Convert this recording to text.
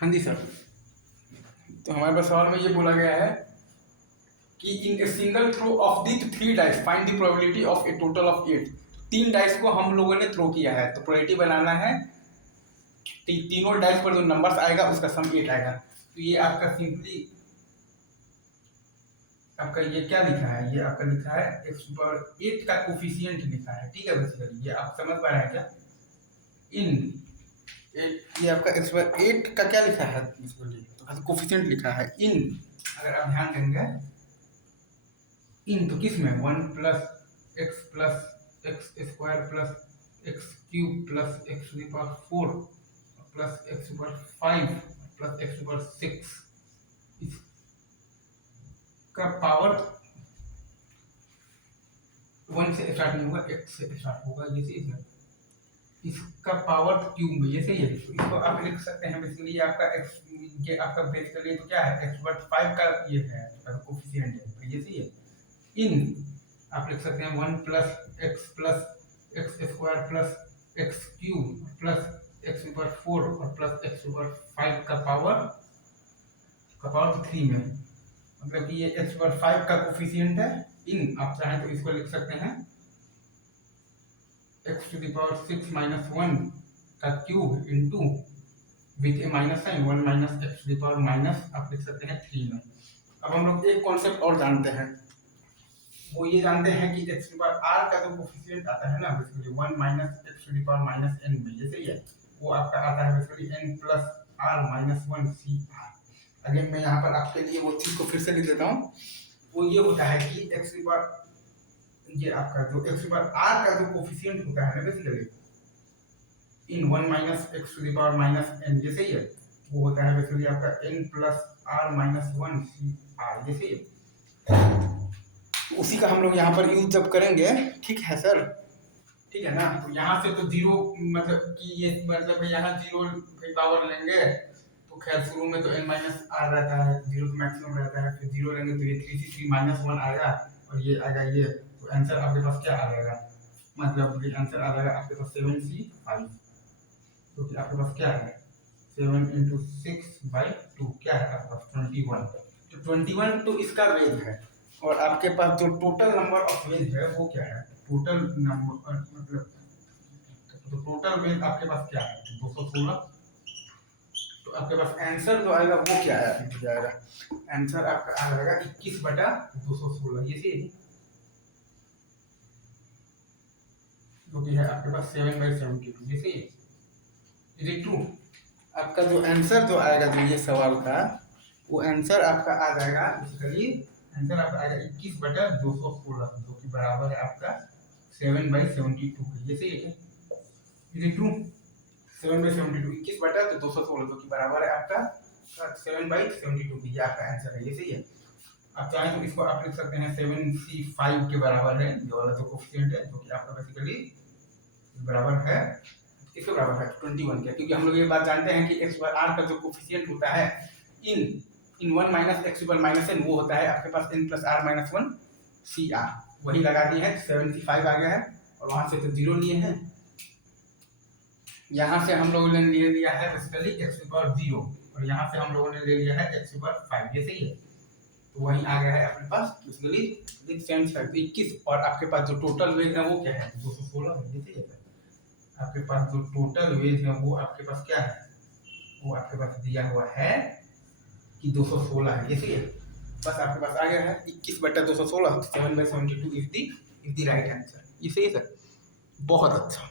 हाँ जी सर। तो हमारे पास सवाल में ये बोला गया है कि in a single throw of the 3 dice find the probability of a total of 8। 3 dice को हम लोगों ने थ्रो किया है, तो प्रोबेबिलिटी बनाना है तीनों डाइस पर जो नंबर्स आएगा उसका सम 8 आएगा। तो ये आपका सिंपली आपका ये क्या लिखा है, ये आपका लिखा है x पर 8 का कोफिशिएंट लिखा है। ठीक है बेसिकली ये आप समझ पा रहे हैं क्या? इन ये आपका x पर 8 का क्या लिखा है, तो कोफिशिएंट लिखा है इन। अगर आप ध्यान देंगे इन तो किस में 1 plus x square plus x cube plus x to the power 4 plus x to the power 5 plus x to the power 6 इसका पावर 1 से स्टार्ट नहीं होगा, x से स्टार्ट होगा। ये सही है, इसका पावर क्यूब में ये सही है। तो इसको आप लिख सकते हैं बेसिकली आपका x, ये आपका बेसिकली तो क्या है x/5 का ये है कोफिशिएंट है, तो ये सही है। इन आप लिख सकते हैं 1 plus x square plus x cube plus x ऊपर 4 और प्लस एक्स ऊपर 5 का पावर 3 में, मतलब कि ये एक्स ऊपर 5 का कोफिशिएंट है। इन आप चाहें तो इसको लिख सकते हैं x to the power 6 minus 1 का cube into with a minus sign 1 minus x to the power minus आप लिख सकते हैं 3 में। अब हम लोग एक कॉन्सेप्ट और जानते हैं, वो ये जानते हैं कि x पर r का जो कोफिशिएंट आता है ना basically 1 minus x to the power minus n में, जैसे ये वो आपका आता है basically n plus r minus 1 c r। Again मैं यहाँ पर आपके लिए वो चीज को फिर से लिख देता हूँ। वो ये होता है कि x पर ये आपका जो x पर r का जो कोफिशिएंट होता है ना basically in 1 minus x to the power minus n, जैसे ये वो होता है बेसिकली आपका n plus r minus 1 c r, जैसे ये उसी का हम लोग यहाँ पर यूज जब करेंगे, ठीक है सर, ठीक है ना। तो यहाँ से तो जीरो मतलब कि ये मतलब यहाँ जीरो पावर लेंगे तो खैर शुरू में तो n माइनस आर रहता है, जीरो तो मैक्सिमम रहता है, फिर जीरो लेंगे तो ये 3c3 माइनस 1 आएगा और ये आएगा ये, तो आंसर आपके पास क्या आ जाएगा, मतलब ये आंसर आ जाएगा आपके पास 7c5, तो कि आपके पास क्या है 7 × 6/2 क्या है आपके पास 21। तो 21 तो इसका वेज है, और आपके पास जो टोटल नंबर ऑफ वेज है वो क्या है, टोटल नंबर मतलब तो टोटल वेज आपके पास क्या है 216। तो आपके पास आंसर जो आएगा वो क्या है, जाएगा आंसर आपका आ जाएगा 21/216, ये सही जो कि है आपके पास 7/72, ये सही है। Is it true? आपका जो आंसर जो आएगा जो ये सवाल का वो आंसर आपका आ जाएगा बेसिकली आंसर आपका आएगा 21/216 जो कि बराबर है आपका 7/72 के, ये सही है। Is it true? 7/72 21/216 जो कि बराबर है आपका 7/72 की, ये आपका आंसर है, ये सही है। आप चाहें तो इसको आप लिख सकते हैं 7c5 के बराबर है, ये वाला जो कोफिशिएंट है जो कि आपका बेसिकली बराबर है इसके बराबर है 21 के, क्योंकि हम लोग ये बात जानते हैं कि x/r का जो कोफिशिएंट होता है इन 1 माइनस एक्स पर माइनस n वो होता है आपके पास n plus r minus 1 cr, वही लगा दिए हैं 75 आ गया है, और वहां से तो जीरो लिए हैं, यहाँ से हम लोगों ने ले लिया है बेसिकली x/0 और यहाँ से हम लोगों ने ले लिया है x/5, ये सही है। तो वही आ गया है अपने पास बेसिकली 21, और आपके पास जो टोटल वेज है वो क्या है 216, ये सही है। आपके पास जो टोटल वेज है वो आपके पास क्या है, वो आपके पास दिया हुआ है कि 216 है, ये सही है। बस आपके पास आ गया है 21/216, 7/72 इज द राइट आंसर, ये सही है सर, बहुत अच्छा।